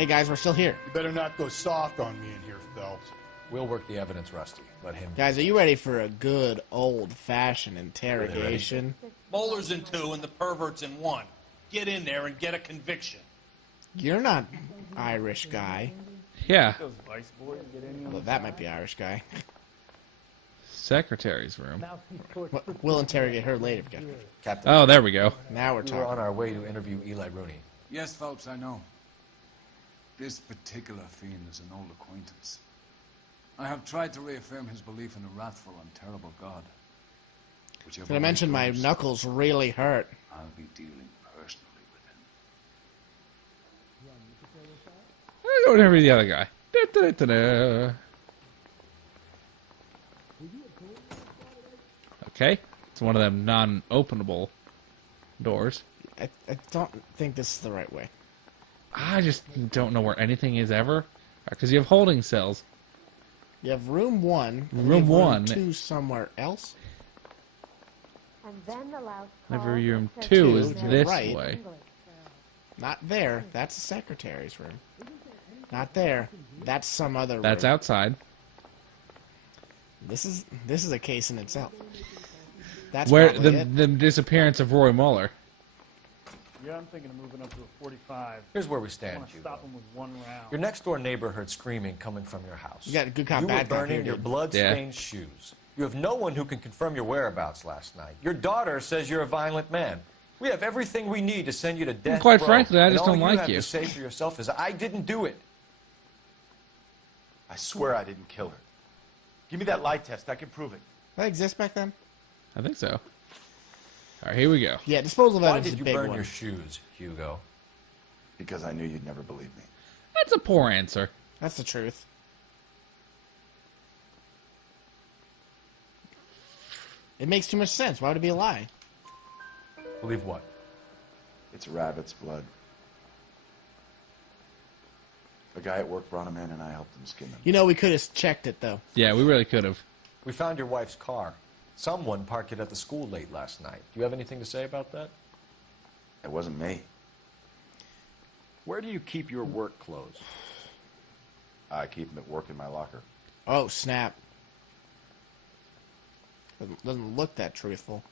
Hey guys, we're still here. You better not go soft on me in here, Phelps. We'll work the evidence, Rusty. Let him... Guys, are you ready for a good old-fashioned interrogation? Bowlers in 2 and the perverts in 1. Get in there and get a conviction. You're not Irish guy. Yeah. Although that might be Irish guy. Secretary's room. We'll interrogate her later, guys. Captain, Oh, there we go. Now we're we were on talking. our way to interview Eli Rooney. Yes, Phelps, I know. This particular fiend is an old acquaintance. I have tried to reaffirm his belief in a wrathful and terrible God. Did I mention my knuckles really hurt? I'll be dealing personally with him. I don't interview the other guy. Da-da-da-da. Okay. It's one of them non-openable doors. I don't think this is the right way. I just don't know where anything is ever. Because you have holding cells. You have room 1. and you Room have 1. 2 somewhere else. And then the loud Never call room said 2 Two, is you're this right. way. Not there. That's the secretary's room. Not there. That's some other room. That's outside. This is a case in itself. That's Where probably the it. the disappearance of Roy Mueller. Yeah, I'm thinking of moving up to a 45. Here's where we I stand, want to Hugo. stop him with 1 round. Your next-door neighbor heard screaming coming from your house. You got a good cop, You were bad cop burning here, your dude. blood-stained shoes. You have no one who can confirm your whereabouts last night. Your daughter says you're a violent man. We have everything we need to send you to death Quite row. frankly, I And just don't all you like have you. to say for yourself is, I didn't do it. I swear I didn't kill her. Give me that lie test. I can prove it. Did that exist back then? I think so. Alright, here we go. Yeah, disposal of Why evidence did is a you big burn one. your shoes, Hugo? Because I knew you'd never believe me. That's a poor answer. That's the truth. It makes too much sense. Why would it be a lie? Believe what? It's rabbit's blood. A guy at work brought him in, and I helped him skin him. You know, we could have checked it, though. Yeah, we really could have. We found your wife's car. Someone parked it at the school late last night. Do you have anything to say about that? It wasn't me. Where do you keep your work clothes? I keep them at work in my locker. Oh, snap. Doesn't look that truthful.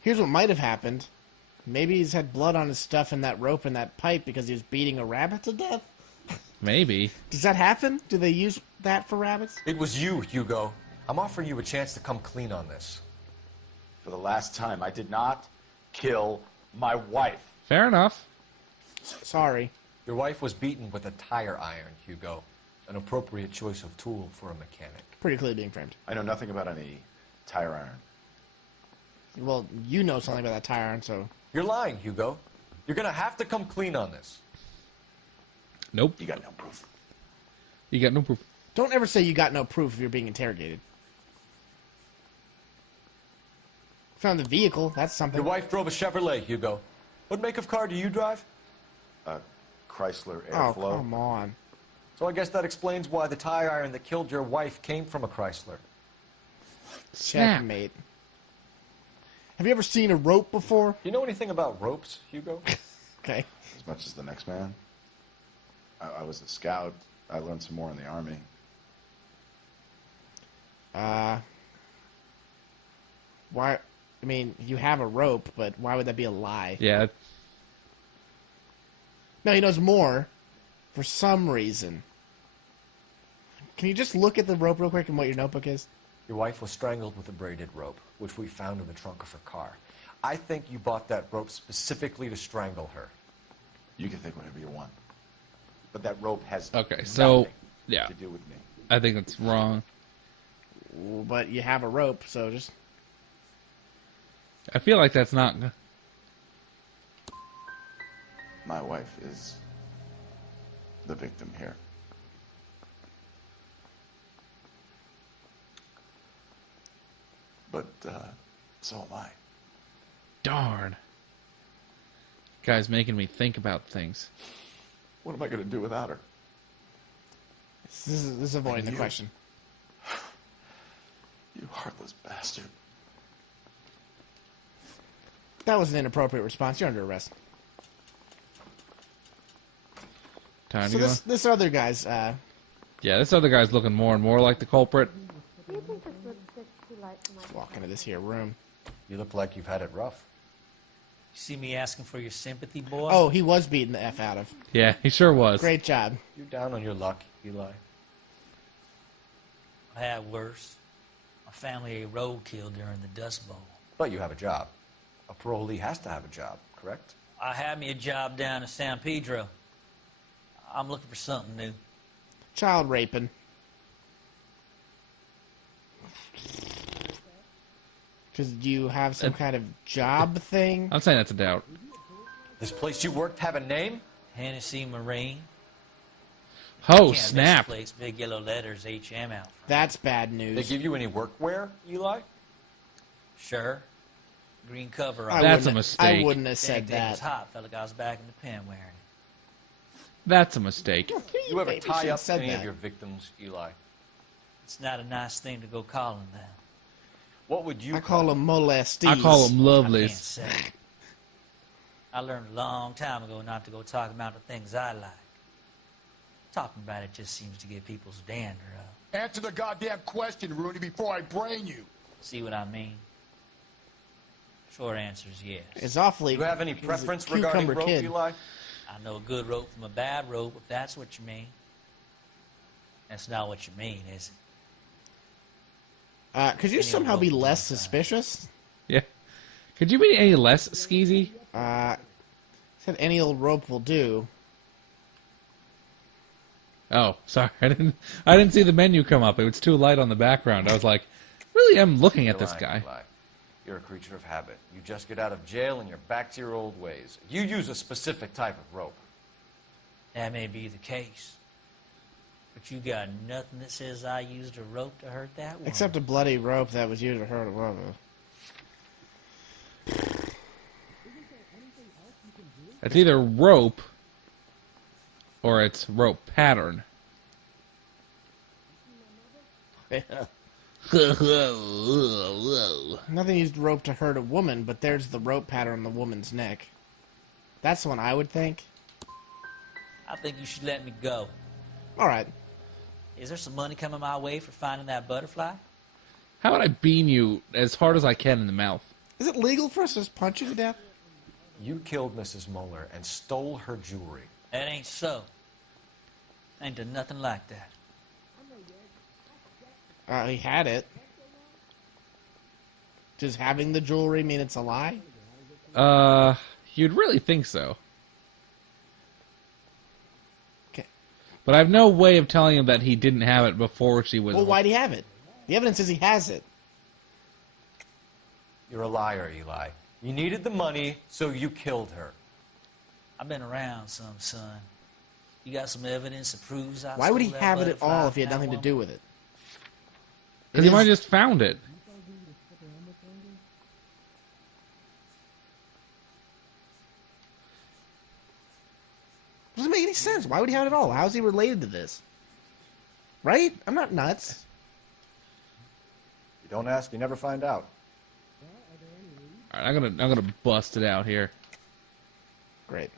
Here's what might have happened. Maybe he's had blood on his stuff and that rope and that pipe because he was beating a rabbit to death? Maybe. Does that happen? Do they use that for rabbits? It was you, Hugo. I'm offering you a chance to come clean on this. For the last time, I did not kill my wife. Fair enough. Sorry. Your wife was beaten with a tire iron, Hugo. An appropriate choice of tool for a mechanic. Pretty clearly being framed. I know nothing about any tire iron. Well, you know something about that tire iron, so... You're lying, Hugo. You're gonna have to come clean on this. Nope. You got no proof. You got no proof. Don't ever say you got no proof if you're being interrogated. Found the vehicle. That's something. Your wife drove a Chevrolet, Hugo. What make of car do you drive? A Chrysler Oh, Airflow. come on. So I guess that explains why the tire iron that killed your wife came from a Chrysler. Snap. Checkmate. Have you ever seen a rope before? You know anything about ropes, Hugo? Okay. As much as the next man. I was a scout. I learned some more in the Army. Why? I mean, you have a rope, but why would that be a lie? Yeah. No, he knows more for some reason. Can you just look at the rope real quick and what your notebook is? Your wife was strangled with a braided rope, which we found in the trunk of her car. I think you bought that rope specifically to strangle her. You can think whatever you want. But that rope has Okay, so, nothing yeah. to do with me. I think that's wrong. But you have a rope, so just... I feel like that's not... My wife is the victim here. But, so am I. Darn. Guy's making me think about things. What am I going to do without her? This is avoiding the You. question. You heartless bastard. That was an inappropriate response. You're under arrest. Time So to go. this other guy's, Yeah, this other guy's looking more and more like the culprit. Do you think this lipstick's too light for my walk into this here room. You look like you've had it rough. You see me asking for your sympathy, boy? Oh, he was beating the F out of. Yeah, he sure was. Great job. You're down on your luck, Eli. I had worse. My family ate roadkill during the Dust Bowl. But you have a job. A parolee has to have a job, correct? I had me a job down in San Pedro. I'm looking for something new. Child raping. Because you have some kind of job thing? I'm saying that's a doubt. This place you worked have a name? Hennessy Marine. Oh, Can't snap. misplace big yellow letters HM out front. That's bad They news. give you any workwear, Eli? Sure. Green cover I on. That's a wouldn't- mistake. I wouldn't have said Thing was that. hot. Felt like I was back in the pen wearing it. That's a mistake. You ever Maybe tie should've up said any that. of your victims, Eli? It's not a nice thing to go calling them. What would you I call them molestees. I call them I can't lovelies. say. I learned a long time ago not to go talking about the things I like. Talking about it just seems to get people's dander up. Answer the goddamn question, Rooney, before I brain you. See what I mean? Short answer is yes. It's awfully. Do you have any he's a preference regarding cucumber rope, kid. Eli? I know a good rope from a bad rope, if that's what you mean. That's not what you mean, is it? Could you Any somehow rope be is less outside. suspicious? Yeah. Could you be any less skeezy? Said any old rope will do. Oh, sorry. I didn't see the menu come up. It was too light on the background. I was like, really am looking at this You're guy. lying, Eli. You're a creature of habit. You just get out of jail and you're back to your old ways. You use a specific type of rope. That may be the case. But you got nothing that says I used a rope to hurt that woman. Except a bloody rope that was used to hurt a woman. It's either rope or it's rope pattern. Nothing used rope to hurt a woman, but there's the rope pattern on the woman's neck. That's the one I would think. I think you should let me go. Alright. Is there some money coming my way for finding that butterfly? How would I beam you as hard as I can in the mouth? Is it legal for us to just punch you to death? You killed Mrs. Muller and stole her jewelry. That ain't so. I ain't done nothing like that. He had it. Does having the jewelry mean it's a lie? You'd really think so. Okay. But I have no way of telling him that he didn't have it before she was... Well, why'd he have it? The evidence says he has it. You're a liar, Eli. You needed the money, so you killed her. I've been around some, son. You got some evidence that proves I Why would he stole that have it at butterfly all if he had from that nothing to woman? do with it? Because he might have just found it. Doesn't make any sense. Why would he have it at all? How is he related to this? Right? I'm not nuts. You don't ask, you never find out. All right, I'm gonna bust it out here. Great.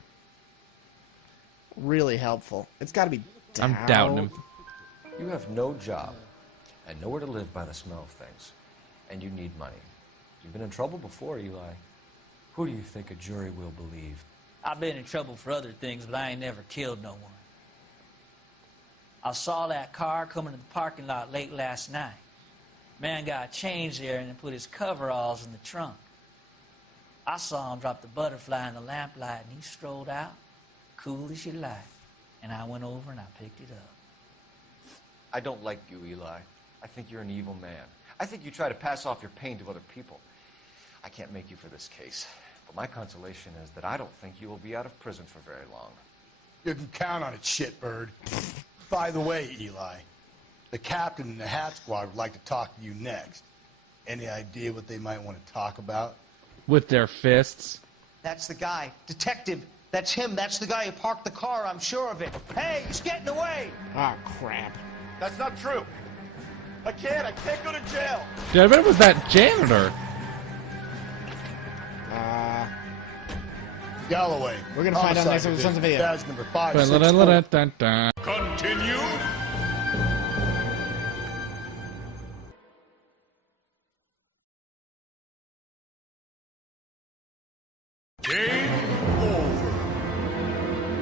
Really helpful. It's got to be. I'm doubting him. You have no job and nowhere to live by the smell of things. And you need money. You've been in trouble before, Eli. Who do you think a jury will believe? I've been in trouble for other things, but I ain't never killed no one. I saw that car coming to the parking lot late last night. Man got changed there and then put his coveralls in the trunk. I saw him drop the butterfly in the lamplight, and he strolled out, cool as you like. And I went over and I picked it up. I don't like you, Eli. I think you're an evil man. I think you try to pass off your pain to other people. I can't make you for this case. But my consolation is that I don't think you will be out of prison for very long. You can count on it, shitbird. By the way, Eli, the captain and the hat squad would like to talk to you next. Any idea what they might want to talk about? With their fists. That's the guy. Detective, that's him. That's the guy who parked the car, I'm sure of it. Hey, he's getting away! Oh, crap. That's not true. I can't go to jail. Dude, I bet it was that janitor. Galloway. We're gonna find out next Homicide episode of Division, Video. badge number 564. Continue.